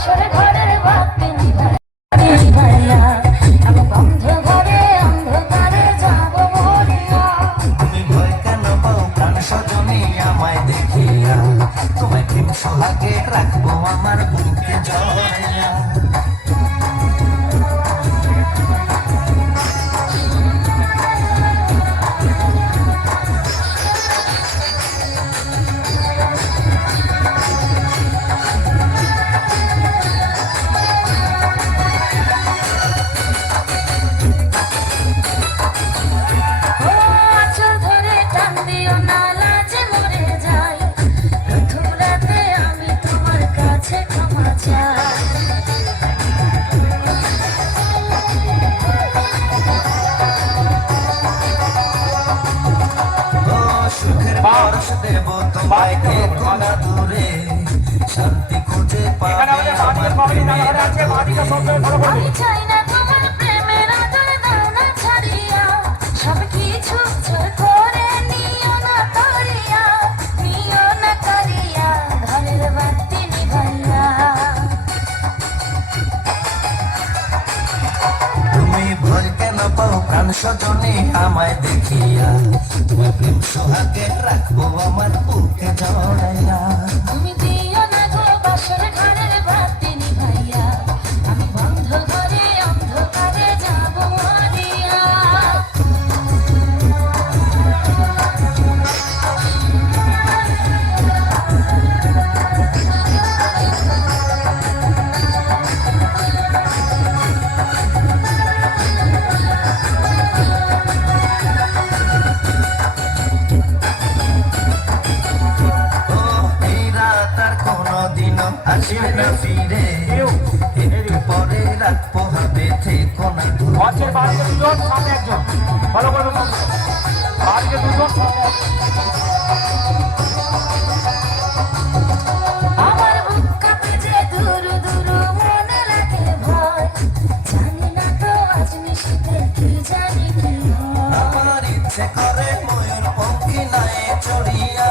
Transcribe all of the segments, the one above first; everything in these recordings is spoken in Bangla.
বাসর ঘরের বাতি নিভাইয়া আমি বন্ধ ঘরে অন্ধকারে যাব মরিয়া। তুমি ভয় কেন পাও প্রাণ সজনী আমায় দেখিয়া, তোমায় প্রেম সোহাগে রাখবো আমার বুকে জড়াইয়া। সুখের পরশ দেব তোমায় কেউ না দূরে, শান্তি খুঁজে পাবে আমি চাই না তোমার প্রেমের আদর দানা ছাড়িয়া, সব কিছু ছোট করে নিও না করিয়া, নিও না করিয়া ঘরের বাতি নিভাইয়া। তুমি ভয় কেন পাও প্রাণ সজনী আমায় দেখিয়া, তোমায় প্রেম সোহাগে রাখবো আমার বুকে জড়াইয়া। তুমি দিও না গো বাসর ঘরের বাতি নিভাইয়া, আমি বন্ধ ঘরে অন্ধকারে যাব মরিয়া। আসবে না ফিরে, একটু পরে রাত পোহাবে থেকো না দূরে। আমার বুক কাঁপে যে দুরু দুরু মনে লাগে ভয়, জানি না তো আজ নিশিতে কি জানি কি হয়। আমার ইচ্ছে করে ময়ূর পঙ্খী নায়ে চড়িয়া,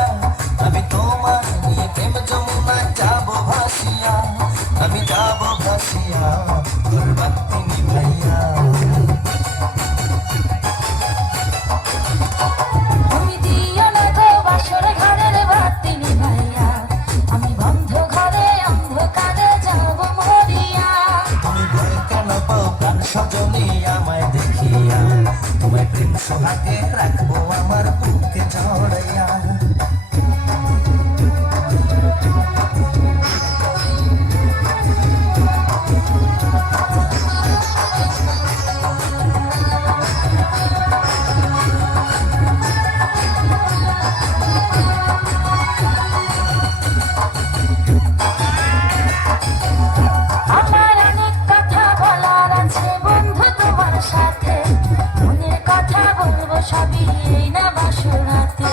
আমি তোমার নিয়ে প্রেম যমুনায় যাবো ভাসিয়া, আমি যাবো ভাসিয়া ঘর বাতি নিভাইয়া। তুমি দিও না গো বাসর ঘরের বাতি নিভাইয়া, আমি বন্ধ ঘরে অন্ধকারে যাব মরিয়া। তুমি ভয় কেন পাও প্রাণ সজনী আমায় দেখিয়া, তোমায় প্রেম সোহাগে রাখবো আমার বুকে জড়াইয়া। আমার অনেক কথা বলার আছে বন্ধু তোমার সাথে, মনের কথা বলবো সবই এই না বাসরাতে।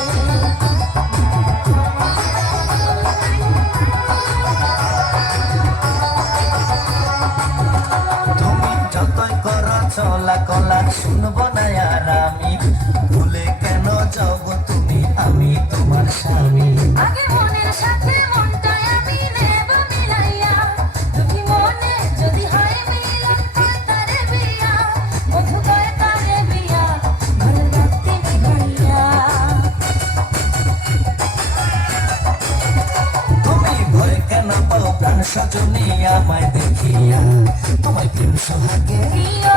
তুমি যতই করো চলা কলা শুনবো না আর আমি, ভুলে কেন যাও তুমি আমি তোমার স্বামী। আগে মনের সাথে মনটাই আমি নেব মিলাইয়া, তুমি মনে যদি হয় মিলন তারে বিয়া, বন্ধু কয় তারে বিয়া ঘরের বাতি নিভাইয়া। তুমি ভয় কেন পাও প্রাণ সজনী আমায় দেখিয়া, তোমায় প্রেম সোহাগে দিও